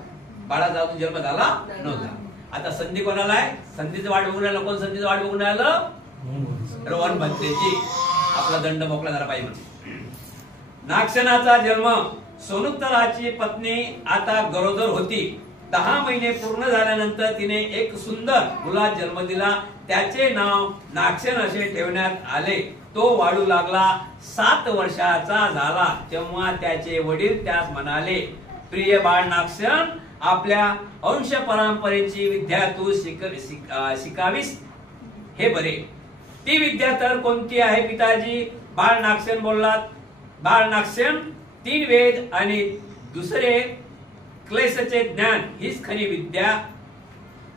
बाळाचा अजून जन्म झाला नव्हता. आता संधी कोणाला आहे? संधीचं वाट बघून राहिलं. कोण संधीचं वाट बघून राहिलं? रोहन बंतेची. आपला दंड मोकळा झाला पाहिजे म्हणून. नागशनाचा जन्म. सोनोत्तराची पत्नी आता गरोदर होती. 10 महिने पूर्ण झाल्यानंतर तिने एक सुंदर मुलास जन्म दिला. त्याचे नाव नागसेन असे ठेवण्यात आले. तो वाढू लागला. 7 वर्षाचा झाला तेव्हा त्याचे वडील त्यास म्हणाले, प्रिय बाळ नागसेन, आपल्या अंश परंपरेची विद्या तू शिकावीस हे बरे. ती विद्या तर कोणती आहे पिताजी? बाळ नागसेन बोललात. बाळ नागसेन, 3 वेद आणि दुसरे क्लेशचे ज्ञान हीच खरी विद्या.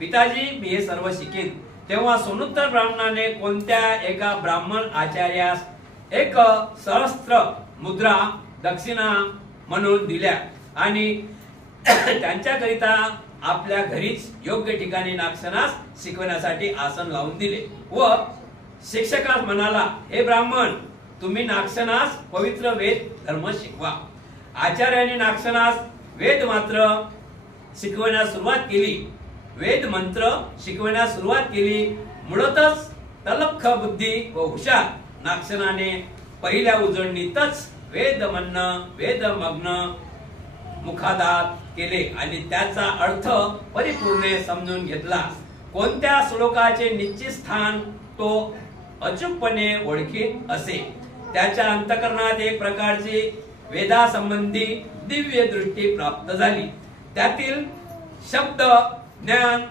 पिताजी, मी हे सर्व शिकेन. तेव्हा सोनोत्तर ब्राह्मणाने कोणत्या एका ब्राह्मण आचार्यास 1 सहस्त्र मुद्रा दक्षिणा म्हणून दिल्या आणि त्यांच्याकरिता आपल्या घरीच योग्य ठिकाणी नागसेनास शिकवण्यासाठी आसन लावून दिले व शिक्षकास म्हणाला, हे ब्राह्मण, तुम्ही नागसेनास पवित्र वेद धर्म शिकवा. आचार्याने नागसेनास वेद मात्र शिकवण्यास सुरुवात केली. वेद मंत्र शिकवण्यास सुरुवात केली. मुळातच तलख बुद्धी व हुशार नागसेनाने पहिल्या उजळणीतच वेद म्हणणं, वेद मग्न मुखादात केले आणि त्याचा अर्थ परिपूर्ण समजून घेतला. कोणत्या श्लोकाचे निश्चित स्थान तो अचूकपणे ओळखीत असे. त्याच्या अंतःकरणात एक प्रकारची वेदासंबंधी दिव्य दृष्टी प्राप्त झाली. त्यातील शब्द ज्ञान,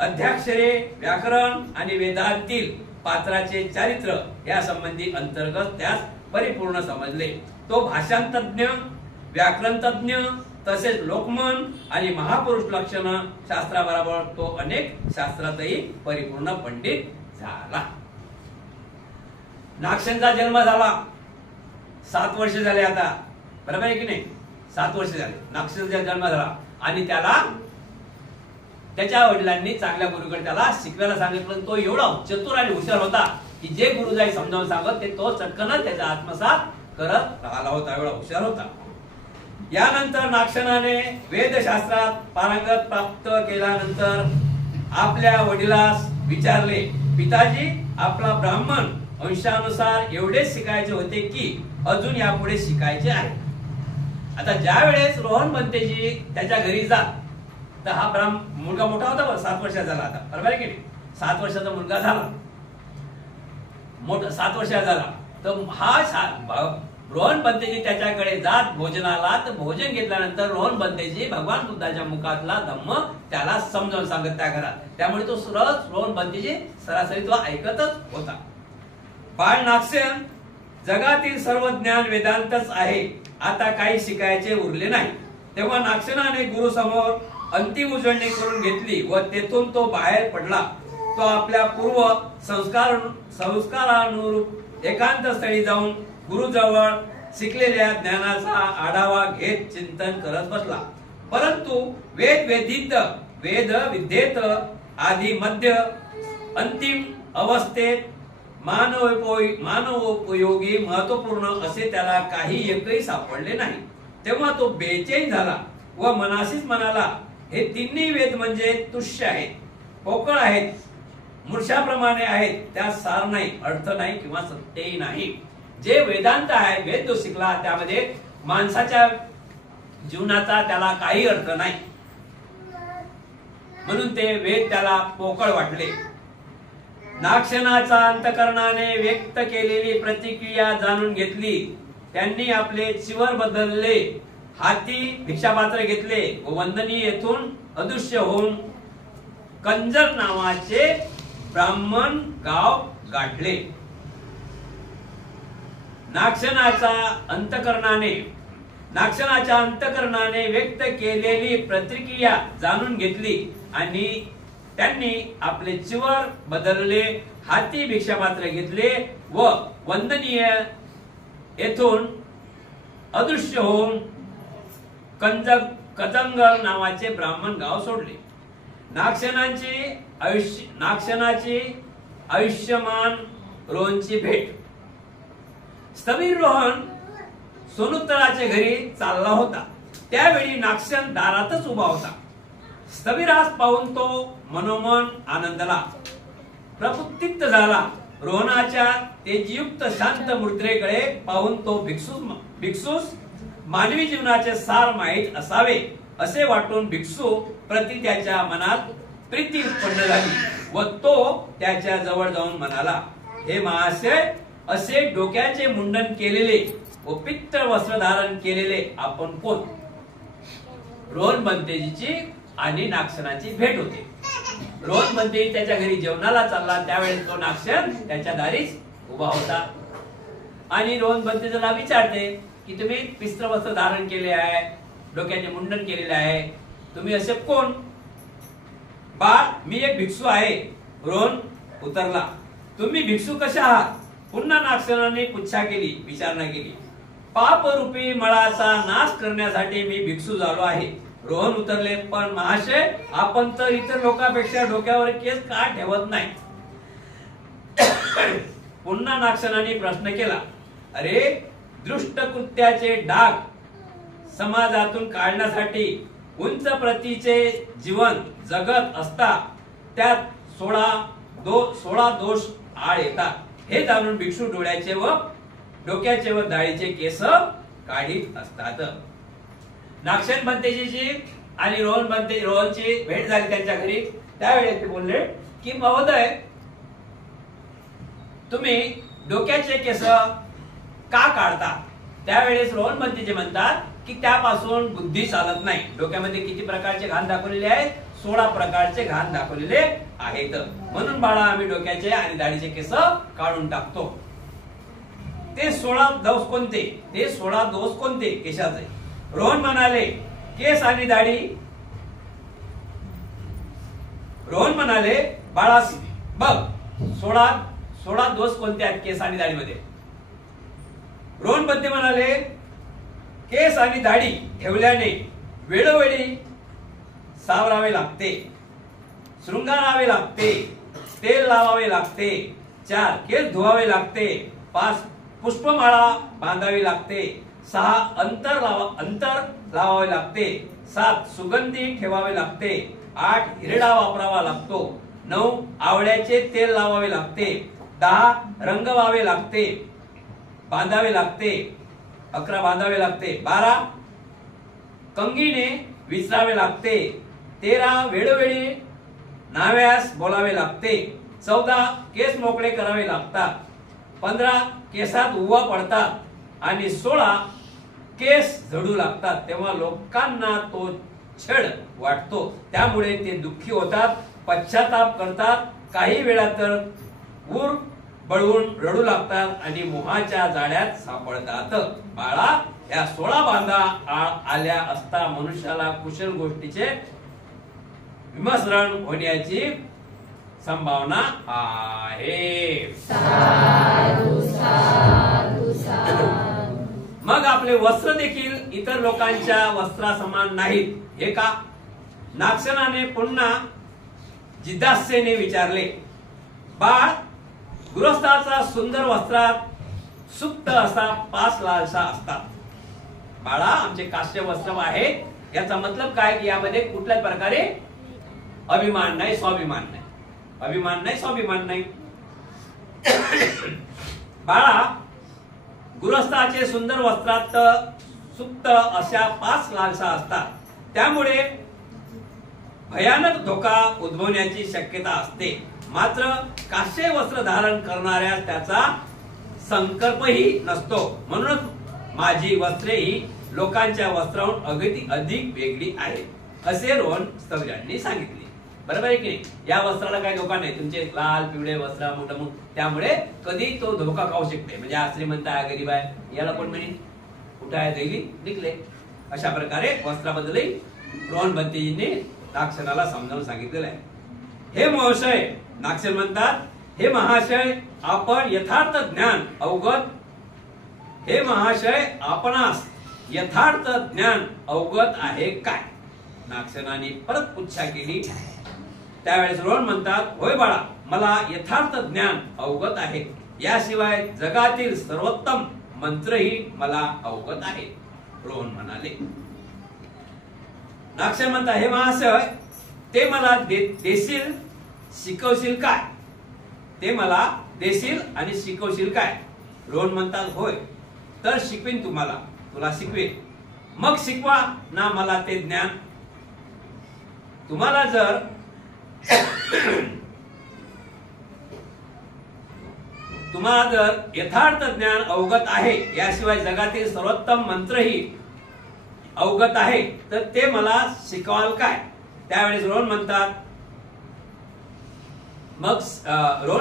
अध्याक्षरे, व्याकरण आणि वेदांतील पात्राचे चारित्र या संबंधी अंतर्गत त्यास परिपूर्ण समजले. तो भाषांतज्ञ, व्याकरण तज्ञ, तसेच लोकमन आणि महापुरुष लक्षण शास्त्राबरोबर तो अनेक शास्त्रातही परिपूर्ण पंडित झाला. नागसेनचा जन्म झाला 7 वर्ष झाले आता, बरोबर आहे की नाही? 7 वर्ष झाले नागसेनचा जन्म झाला आणि त्याला त्याच्या वडिलांनी चांगल्या गुरुकडे त्याला शिकवायला सांगितलं. तो एवढा चतुर आणि हुशार होता की जे गुरुजाई समजावून सांगत ते तो चटकन त्याचा आत्मसात करत राहिला होता, एवढा हुशार होता. यानंतर नागसेनाने वेदशास्त्रात पारंगत प्राप्त केल्यानंतर आपल्या वडिलास विचारले, पिताजी, आपला ब्राह्मण अंशानुसार एवढेच शिकायचे होते की अजून यापुढे शिकायचे आहे. आता ज्या वेळेस रोहन बनतेजी त्याच्या घरी जात तर हा मुलगा मोठा होता, 7 वर्षाचा झाला आता, बरोबर आहे की नाही? 7 वर्षाचा मुलगा झाला, मोठा 7 वर्षाचा झाला. तर हा रोहन बनतेजी त्याच्याकडे जात भोजनाला. तर भोजन घेतल्यानंतर रोहन बनतेजी भगवान बुद्धाच्या मुखातला धम्म त्याला समजावून सांगत त्या घरात. त्यामुळे तो सरळ रोहन बनतेजी सरासरी तो ऐकतच होता. बाळ नागसेन, जगातील सर्व ज्ञान वेदांतच आहे, आता काही शिकायचे उरले नाही. तेव्हा नागसेनाने गुरु समोर अंतिम उजळणी करून घेतली व तेथून तो बाहेर पडला. तो आपल्या पूर्व संस्कारानुरूप एकांत स्थळी जाऊन गुरुजवळ शिकलेल्या ज्ञानाचा आढावा घेत चिंतन करत बसला. परंतु वेद विद्येत आधी मध्य अंतिम अवस्थेत मानवोपयोगी महत्वपूर्ण असे त्याला काही एकही सापडले नाही. तेव्हा तो बेचैन झाला व मनाशीच म्हणाला, हे तिन्ही वेद म्हणजे तुष्य आहेत, पोकळ आहेत, मूर्छाप्रमाणे आहेत, त्यात सार नाही, अर्थ नाही किंवा सत्यही नाही. जे वेदांत आहे, वेद जो शिकला त्यामध्ये माणसाच्या जीवनाचा त्याला काही अर्थ नाही, म्हणून ते वेद त्याला पोकळ वाटले. नागसेनाचा अंतःकरणाने व्यक्त केलेली प्रतिक्रिया जाणून घेतली. त्यांनी आपले चिवर बदलले, हाती भिक्षापात्र घेतले व वंदनी येथून अदृश्य होऊन कंजर नावाचे ब्राह्मण गाव गाठले. नागसेनाच्या अंतःकरणाने व्यक्त केलेली प्रतिक्रिया जाणून घेतली आणि त्यांनी आपले चिवर बदलले, हाती भिक्षापात्र घेतले व वंदनीय येथून अदृश्य होऊन कजंगल नावाचे ब्राह्मण गाव सोडले. नागसेनाची आयुष्यमान रोहनची भेट. स्थवीर रोहन सोनुत्तराच्या घरी चालला होता. त्यावेळी नागसेन दारातच उभा होता. स्थविरास पाहून तो मनोमन आनंदला, प्रफुल्लित झाला. रोहनाच्या तेजयुक्त शांत मुद्रेकडे पाहून तो भिक्षूस मानवी जीवनाचे सार माहीत असावे असे वाटून भिक्षू प्रति त्याच्या मनात प्रीती उत्पन्न झाली व तो त्याच्या जवळ जाऊन म्हणाला, हे महाशय, असे डोक्याचे मुंडन केलेले व पित्त वस्त्र धारण केलेले आपण कोण? रोहन बनतेजीची आणि नागसेनाची भेट होती. रोहन बनतेजी त्याच्या घरी जेवणाला चालला. त्यावेळेस तो नागसेन त्याच्या दारीच उभा होता आणि रोहन बनतेजीला विचारते की तुम्ही पिस्त्र वस्त्र धारण केले आहे, डोक्याचे मुंडन केलेले आहे, तुम्ही असे कोण? बाळ, मी एक भिक्षू आहे. रोहन उतरला. तुम्ही भिक्षू कशा आहात? पुन्हा नागसेनाने विचारणा केली. पापरूपी मळाचा नाश करण्यासाठी मी भिक्षू झालो आहे. रोहन उतरले, पण महाशय, आपण तर इतर लोकांपेक्षा डोक्यावर केस का ठेवत नाही? पुन्हा नागसेनाने प्रश्न केला. अरे, दृष्ट कृत्याचे डाग समाजातून काढण्यासाठी उंच प्रतीचे जीवन जगत असता त्यात 16 दोष आड येतात. हे जाणून भिक्षू डोक्याचे व दाढीचे केस काढीत असतात. नागसेन भंतेजीची आणि रोहनची भेट झाली त्यांच्या घरी. त्यावेळेस ते बोलले की महोदय, तुम्ही डोक्याचे केस का काढता? त्यावेळेस रोहन भंतेजी म्हणतात की त्यापासून बुद्धी चालत नाही. डोक्यामध्ये किती प्रकारचे घाण दाखवलेले आहेत? 16 प्रकारचे घाण दाखवलेले आहेत. म्हणून बाळा आम्ही डोक्याचे आणि दाढीचे केस काढून टाकतो. ते 16 दोष कोणते? ते 16 दोष कोणते केशाचे? रोहन म्हणाले केस आणि दाढी. रोहन म्हणाले बाळा बघ 16 दोष कोणते आहेत केस आणि दाढीमध्ये? रोहन भंते म्हणाले केस आणि दाढी ठेवल्याने वेळोवेळी सावरावे लागते, शृंगारावे लागते, तेल लावावे लागते, 4 केस धुवावे लागते, 5 पुष्पमाळा बांधावी लागते, 6 अंतर लावावे लागते, 7 सुगंधी ठेवावे लागते, 8 हिरडा वापरावा लागतो, 9 आवळ्याचे तेल लावावे लागते, 10 रंगवावे लागते, बांधावे लागते, 11 बांधावे लागते, 12 कंगीने विसरावे लागते, 13 वेळोवेळी नाव्यास बोलावे लागते, 14 केस मोकळे करावे लागतात, 15 केसात उवा पडतात आणि 16 केस झडू लागतात. तेव्हा लोकांना तो छळ वाटतो. त्यामुळे ते दुःखी होतात, पश्चाताप करतात, काही वेळा तर ऊर बळवून रडू लागतात आणि मोहाच्या जाळ्यात सापडतात. बाळा या 16 बाधा आल्या असता मनुष्याला कुशल गोष्टीचे विमसरण होण्याची संभावना आहे. मग आपले वस्त्र देखील इतर लोकांच्या वस्त्रासमान नाहीत हे का? नागसेनाने पुन्हा जिज्ञासेने विचारले. बाळ गृहस्थाचा सुंदर वस्त्रात सुप्त असा 5 लालसा असतात. बाळा आमचे काश्य वस्त्र आहेत याचा मतलब काय की यामध्ये कुठल्याच प्रकारे अभिमान नाही, स्वाभिमान नाही. अभिमान नाही, स्वाभिमान नाही. बाळा गृहस्थाचे सुंदर वस्त्रात सुप्त अशा 5 लालसा असतात. त्यामुळे भयानक धोका उद्भवण्याची शक्यता असते. मात्र काश्य वस्त्र धारण करणाऱ्या त्याचा संकल्पही नसतो. म्हणूनच माझी वस्त्रे ही लोकांच्या वस्त्राहून अधिक वेगळी आहेत असे रोहन स्थगजांनी सांगितले. बरोबर आहे की नाही? या वस्त्राला काही धोका नाही. तुमचे लाल पिवळे वस्त्र मोठं त्यामुळे कधी तो धोका खाऊ शकते. म्हणजे हा श्रीमंत आहे, गरीब आहे, याला कोण म्हणेल कुठे आहे दैली निघले. अशा प्रकारे वस्त्राबद्दलही रोहन भंतेजींनी नागसेनाला समजावून सांगितलेलं आहे. हे महाशय, नागसेन म्हणतात हे महाशय आपण यथार्थ ज्ञान अवगत, हे महाशय आपणास यथार्थ ज्ञान अवगत आहे काय? नागसेनाने परत पुच्छा केली. त्यावेळेस रोहन म्हणतात होय बाळा मला यथार्थ ज्ञान अवगत आहे. याशिवाय जगातील सर्वोत्तम मंत्रही मला अवगत आहे. रोहन म्हणाले. नागसेन म्हणतात हे महाशय ते मला देशील शिकवशील काय? ते मला देशील आणि शिकवशील काय? रोहन म्हणतात होय तर शिकवीन तुम्हाला, तुला शिकवेन. मग शिकवा ना मला ते ज्ञान. तुम्हाला जर यथार्थ ज्ञान अवगत आहे, याशिवाय जगातील सर्वोत्तम मंत्रही अवगत आहे, तर ते मला शिकवाल काय? त्यावेळेस रोहन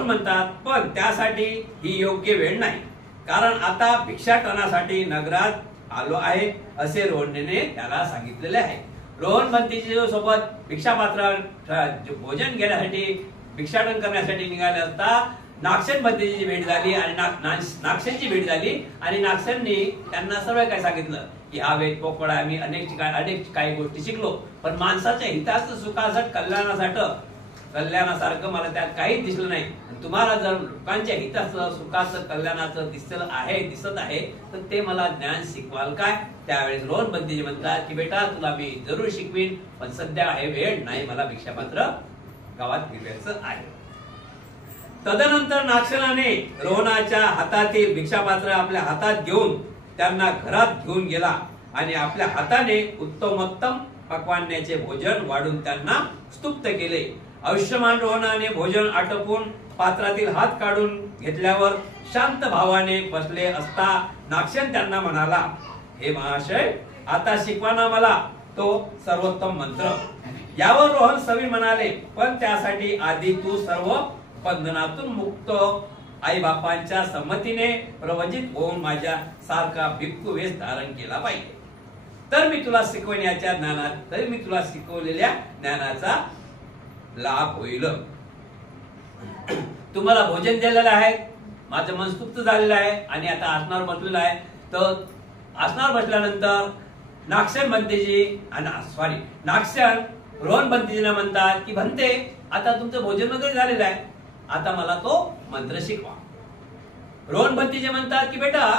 म्हणतात पण त्यासाठी ही योग्य वेळ नाही, कारण आता भिक्षाटनासाठी नगरात आलो आहे असे रोहनने त्याला सांगितलेले आहे. रोहन भंतेजी सोबत भिक्षापात्र भोजन घेण्यासाठी भिक्षाटन करण्यासाठी निघाले असता नागसेन भंतेजीची भेट झाली आणि नागसेनची भेट झाली आणि नागसेननी त्यांना सर्व काय सांगितलं की हा वेद पोकळ आहे, मी अनेक काही गोष्टी शिकलो, पण माणसाच्या हिताचं सुखासाठी कल्याणासारखं मला त्यात काहीच दिसलं नाही. तुम्हाला जर लोकांच्या हिताचं सुखाचं कल्याणाचं दिसत आहे तर ते मला ज्ञान शिकवाल काय? त्यावेळेस रोहन भंतेजी म्हणतात की बेटा तुला मी जरूर शिकवीन, पण सध्या हे वेळ नाही, मला भिक्षापात्र गावात फिरवायचं आहे. तदनंतर नागसेनाने रोहनाच्या हातातील भिक्षापात्र आपल्या हातात घेऊन त्यांना घरात घेऊन गेला आणि आपल्या हाताने उत्तमोत्तम पक्वान्याचे भोजन वाढून त्यांना स्तुप्त केले. आयुष्यमान रोहनाने भोजन आटोपून पात्रातील हात काढून घेतल्यावर शांत भावाने बसले असता नागसेन त्यांना म्हणाला, हे महाशय, आता शिकवा ना मला तो सर्वोत्तम मंत्र. यावर रोहन सवी म्हणाले, पण त्यासाठी आधी तू सर्व बंधनातून मुक्त आई बापांच्या संमतीने प्रवचित होऊन माझ्या सारखा भिक्खू वेश धारण केला पाहिजे. तर मी तुला शिकवलेल्या ज्ञानाचा लाभ होईल. तुम्हाला भोजन दिलेलं आहे, माझं मन स्तुप्त झालेलं आहे आणि आता आसनावर बसलेलं आहे. तर आसनावर बसल्यानंतर नागसेन नागसेन रोहन भंतेजींना म्हणतात की भंते, आता तुमचं भोजन वगैरे झालेलं आहे, आता मला तो मंत्र शिकवा. रोहन भंतेजी म्हणतात की बेटा,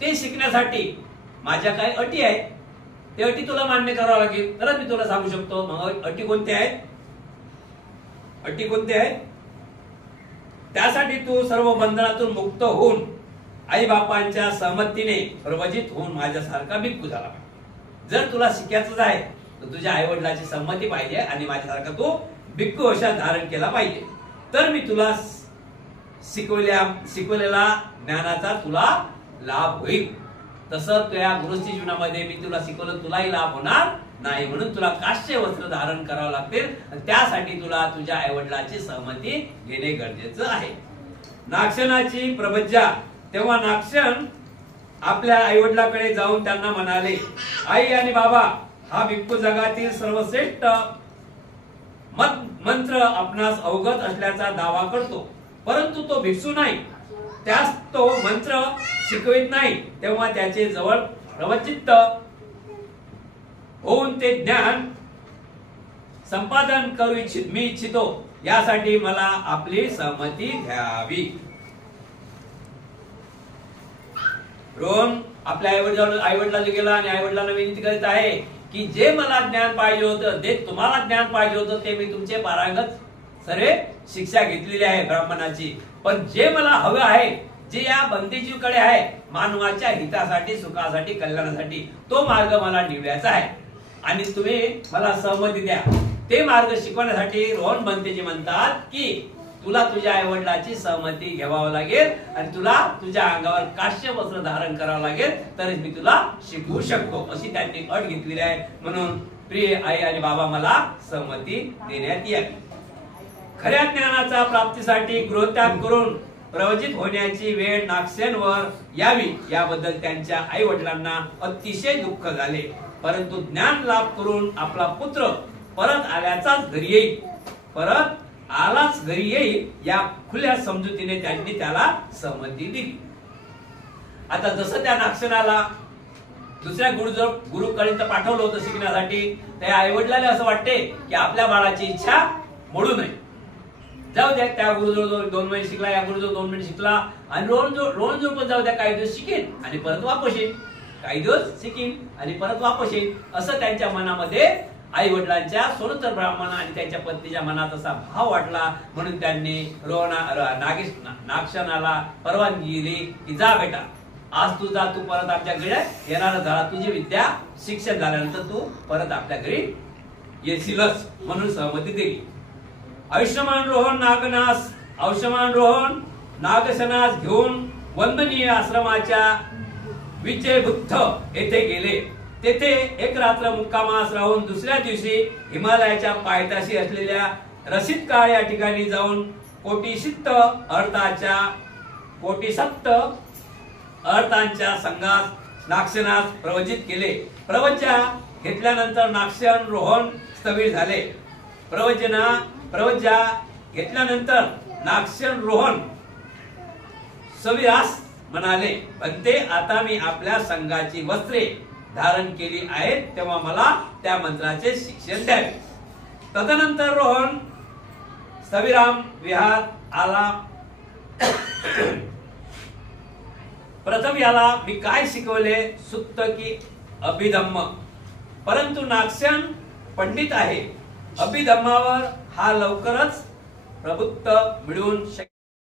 ते शिकण्यासाठी माझ्या काही अटी आहेत, ते अटी तुला मान्य करावं लागेल तरच मी तुला सांगू शकतो. मग अटी कोणत्या आहेत? अटी कोणत्या आहेत? त्यासाठी तू सर्व बंधनातून मुक्त होऊन आई बापांच्या सहमतीने प्रवचित होऊन माझ्यासारखा भिक्खू झाला पाहिजे. जर तुला शिकायचंच आहे तर तुझ्या आई वडिलांची संमती पाहिजे आणि माझ्यासारखा तू भिक्खू अशा धारण केला पाहिजे. तर मी तुला शिकवलेला ज्ञानाचा तुला लाभ होईल. तसं तुझ्या गृहस्थी जीवनामध्ये मी तुला शिकवलं, तुलाही लाभ होणार नाही. म्हणून तुला काश्य वस्त्र धारण करावं लागतील. त्यासाठी तुला तुझ्या आई वडिलांची सहमती घेणे गरजेचं आहे. नागसेनाची प्रबज्जा. तेव्हा नागसेन आपल्या आई वडिलांकडे जाऊन त्यांना म्हणाले, आई आणि बाबा, हा भिक्खू जगातील सर्वश्रेष्ठ मंत्र आपणास अवगत असल्याचा दावा करतो, परंतु तो भिक्षू नाही, त्यास तो मंत्र शिकवित नाही. तेव्हा त्याचे जवळ प्रवचित होऊन ते ज्ञान संपादन करू मी इच्छितो. यासाठी मला आपली सहमती घ्यावी. रोहन आपल्या आई वडिलांना गेला आणि आई वडिलांना विनंती करीत आहे की जे मला ज्ञान पाहिजे होतं, जे तुम्हाला ज्ञान पाहिजे होतं, ते मी तुमचे पारंगत सर्व शिक्षा घेतलेली आहे ब्राह्मणाची. पण जे मला हवं आहे, जे या बंदीजीकडे आहे, मानवाच्या हितासाठी, सुखासाठी, कल्याणासाठी, तो मार्ग मला निवडायचा आहे आणि तुम्ही मला सहमती द्या. ते मार्ग शिकवण्यासाठी रोहन भंतेजी म्हणतात की तुला तुझ्या आई वडिलांची सहमती घ्यावी लागेल आणि तुला तुझ्या अंगावर काश्य वस्त्र धारण करावं लागेल, तरच मी तुला शिकवू शकतो, अशी त्यांनी अट घेतलेली आहे. म्हणून प्रिय आई आणि बाबा, मला सहमती देण्यात यावी. खऱ्या ज्ञानाच्या प्राप्तीसाठी गृहत्याग करून प्रवचित होण्याची वेळ नागसेनवर यावी, याबद्दल त्यांच्या आई वडिलांना अतिशय दुःख झाले. परंतु ज्ञान लाभ करून आपला पुत्र परत आलाच घरी येईल या खुल्या समजुतीने त्यांनी त्याला सहमती दिली. आता जसं त्या नागसेनाला दुसऱ्या गुरुकडे पाठवलं होतं शिकण्यासाठी, त्या आई वडिलांना असं वाटते की आपल्या बाळाची इच्छा मोडू नये, जाऊ द्या, त्या गुरुजवळ 2 महिने शिकला, या गुरुजवळ 2 महिने शिकला आणि रोज पण जाऊ द्या, काही दिवस शिकेन आणि परत वापस येईल, काही दिवस शिकीन आणि परत वापस येईल, असं त्यांच्या मनामध्ये आई वडिलांच्या स्वतंत्र ब्राह्मण आणि त्यांच्या पत्नीच्या मनात असा भाव वाटला. म्हणून त्यांनी नागसेनाला परवानगी दिली की जा बेटा, आज तू जा, तू परत आमच्या घरी येणार झाला, तुझी विद्या शिक्षण झाल्यानंतर तू परत आपल्या घरी येशीलच, म्हणून सहमती दिली. आयुष्यमान रोहन नागसेनास घेऊन वंदनीय आश्रमाच्या विजयबुद्ध येथे गेले. तेथे एक रात्र मुक्कामास राहून दुसऱ्या दिवशी हिमालयाच्या पायथ्याशी असलेल्या रसिदकाळ या ठिकाणी जाऊन कोटीसप्त अर्थांच्या संघास नागसेनास प्रवचित केले. प्रवज्या घेतल्यानंतर नागसेन रोहन स्थविर झाले. प्रवज्या घेतल्यानंतर नागसेन रोहन सविरास म्हणाले, भंते, आता मी आपल्या संघाची वस्त्रे धारण केली आहेत, तेव्हा मला त्या मंत्राचे शिक्षण द्यावे. तदनंतर रोहन सविराम विहार आला. प्रथम याला मी काय शिकवले, सुत्त की अभिधम्म, परंतु नागसेन पंडित आहे, अभिधम्मावर हा लवकरच प्रभुत्व मिळवून